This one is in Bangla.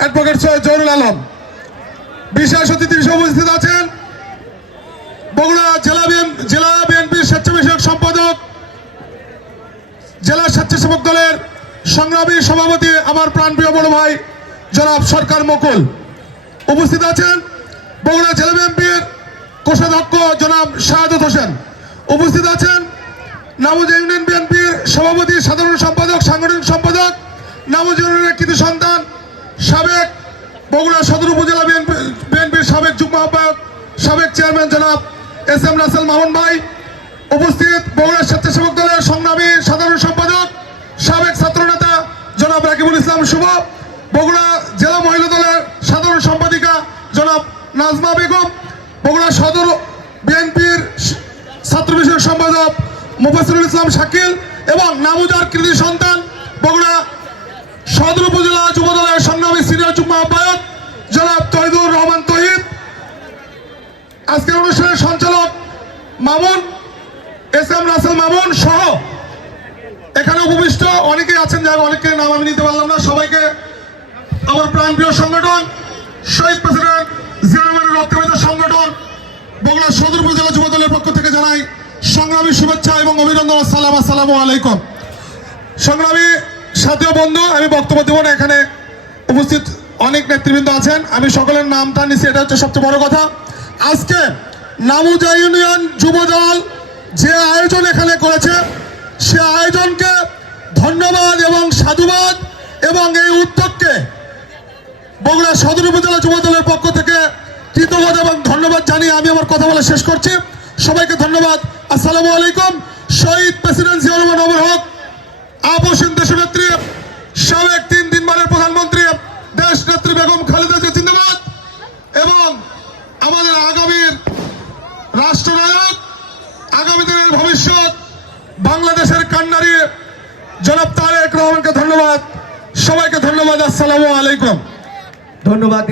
অ্যাডভোকেট সৈয়দ জহুরুল আলম। বিশেষ অতিথি উপস্থিত আছেন বগুড়া জেলা জেলা বিএনপির স্বেচ্ছা বিষয়ক সম্পাদক, জেলা স্বেচ্ছাসেবক দলের সংগ্রামী সভাপতি আমার প্রাণপ্রিয় বড় ভাই জনাব সরকার মকুল। উপস্থিত আছেন বগুড়া জেলা বিএনপির কোষাধ্যক্ষ জনাব শাহাদত হোসেন। উপস্থিত আছেন নামুজ ইউনিয়ন বিএনপির সভাপতি, সাধারণ সম্পাদক, সাংগঠনিক সম্পাদক, নামুজ ইউনিয়নের কৃতি সন্তান বগুড়া সদর উপজেলা বিএনপির সাবেক যুগ্ম আহ্বায়ক, সাবেক চেয়ারম্যান জনাব এস এম রাসেল মামুন ভাই। উপস্থিত বগুড়া স্বেচ্ছাসেবক দলের সংগ্রামী সাধারণ সম্পাদক, সাবেক ছাত্রনেতা জনাব রাকিবুল ইসলাম শুভ, বগুড়া জেলা মহিলা দলের সাধারণ সম্পাদিকা জনাব নাজমা বেগম, বগুড়া সদর বিএনপির ছাত্র বিষয়ক সম্পাদক মুফাসিরুল ইসলাম শাকিল এবং নামুজার কৃতি সন্তান বগুড়া সদর উপজেলা যুব দলের সংগ্রামী সিনিয়র যুগ্ম আহ্বায়ক জনাব তহিদুর রহমান তহিদ আজকের অনুষ্ঠানের সঞ্চালক মামুন, এস এম রাসেল মামুন সহ এখানে উপবিষ্ট অনেকেই আছেন যারা অনেকে নাম আমি নিতে পারলাম না, সবাইকে আমার প্রাণপ্রিয় সংগঠন, শহীদ প্রেসিডেন্ট জিয়ারমানের রক্তবেদা সংগঠন, বগুড়া সদর উপজেলা যুব দলের পক্ষ থেকে জানাই সংগ্রামী শুভেচ্ছা এবং অভিনন্দন আসসালাম আসসালামু আলাইকুম। সংগ্রামী সাথী ও বন্ধু, আমি বক্তব্য দেব না, এখানে উপস্থিত অনেক নেতৃবৃন্দ আছেন, আমি সকলের নামটা নিচ্ছি এটা হচ্ছে সবচেয়ে বড় কথা। আজকে নামুজা ইউনিয়ন যুব দল যে আয়োজন এখানে করেছে, সে আয়োজনকে ধন্যবাদ এবং সাধুবাদ এবং এই উদ্যোগকে বগুড়া সদর উপজেলা যুব দলের পক্ষ থেকে কৃতজ্ঞতা এবং ধন্যবাদ জানিয়ে আমি আমার কথা বলা শেষ করছি। সবাইকে ধন্যবাদ। আসসালামু আলাইকুম। শহীদ প্রেসিডেন্ট জিয়াউর রহমান হক রাষ্ট্রনায়ক, আগামী দিনের ভবিষ্যৎ, বাংলাদেশের কান্নারি জনাব তারেক রহমানকে ধন্যবাদ। সবাইকে ধন্যবাদ, আসসালামু আলাইকুম। ধন্যবাদ